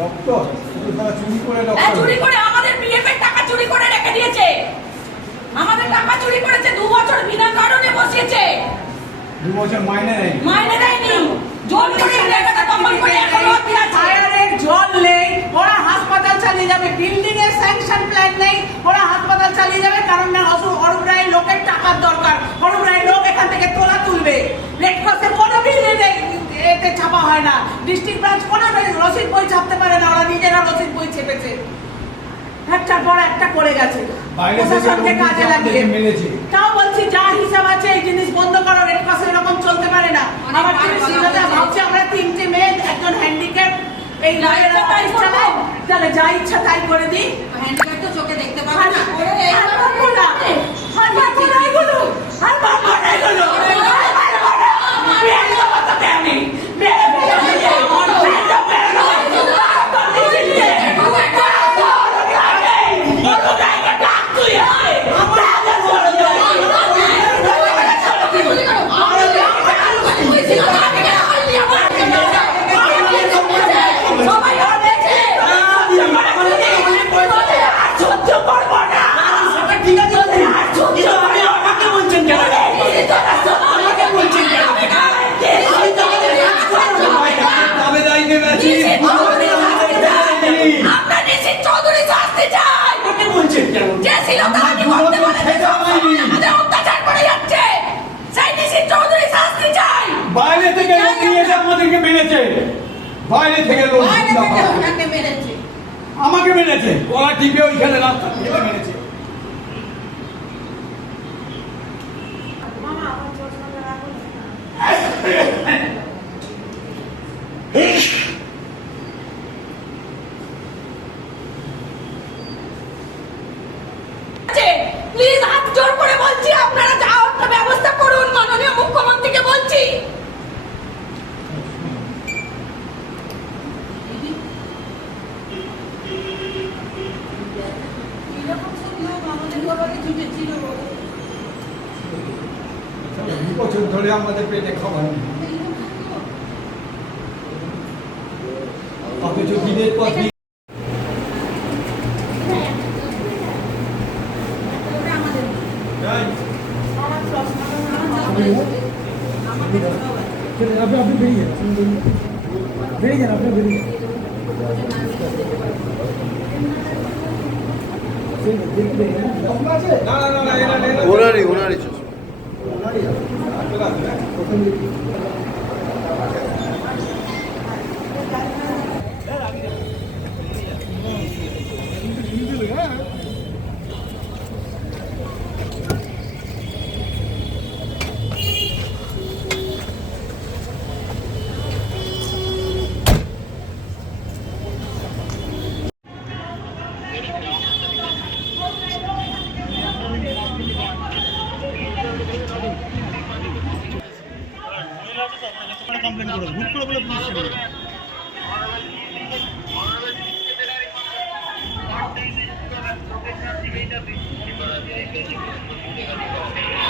Doctor চুরি করে চুরি করে আমাদের পিএফের টাকা চুরি করে রেখে দিয়েছে। আমাদের টাকা চুরি করেছে, 2 বছর বিনা কারণে বসিয়েছে। 2 বছর মাইনে দেয়নি। জল করে জায়গাটা দখল করে এখনো অবধি আছে। ফায়ারের জল নেই, ওরা হাসপাতাল চালিয়ে যাবে। বিল্ডিং এর স্যাংশন প্ল্যান নেই, ওরা হাসপাতাল চালিয়ে যাবে। কারণ না অরূপ রায়ের লোকের টাকার দরকার। অরূপ রায়ের লোক এখান থেকে তোলা তুলবে। রেড ক্রসের কোনো বিল এতে ছাপা হয় না। ডিস্ট্রিক্ট ব্রাঞ্চ কোনো রসিদ বই ছাপতে পারে না, ওরা নিজেরা রসিদ বই ছেপেছে। একটার পর একটা করে গেছে প্রশাসনকে কাজে লাগিয়ে। তাও বলছি যা হিসাব আছে এই জিনিস বন্ধ করো। রেড ক্রসে এরকম চলতে পারে না। আমার ভাবছি আমরা 3টে মেয়ে, একজন হ্যান্ডিক্যাপ, এই তাহলে যা ইচ্ছা তাই করে দিই। হ্যান্ডিক্যাপ তো চোখে দেখতে পাবে না। বাইরে থেকে লোক নিয়ে এসে আমাদেরকে মেরেছে। বাইরে থেকে লোক মেরেছে, আমাকে মেরেছে। গলা টিপে ওইখানে রাস্তা থেকে মেরেছে। প্লিজ হাত জোর করে বলছি, আপনারা যা একটা ব্যবস্থা করুন। মাননীয় মুখ্যমন্ত্রীকে বলছি। বছর ধরে আমাদের পেটে খাবার নেই, অথচ দিনের পর দিন আপনি বেরিয়ে যান, আপনি বেরিয়ে যান। ওনারই কমপ্লেন করে ভুল করে বলে পুলিশ ছেড়ে দেবে। Thank you.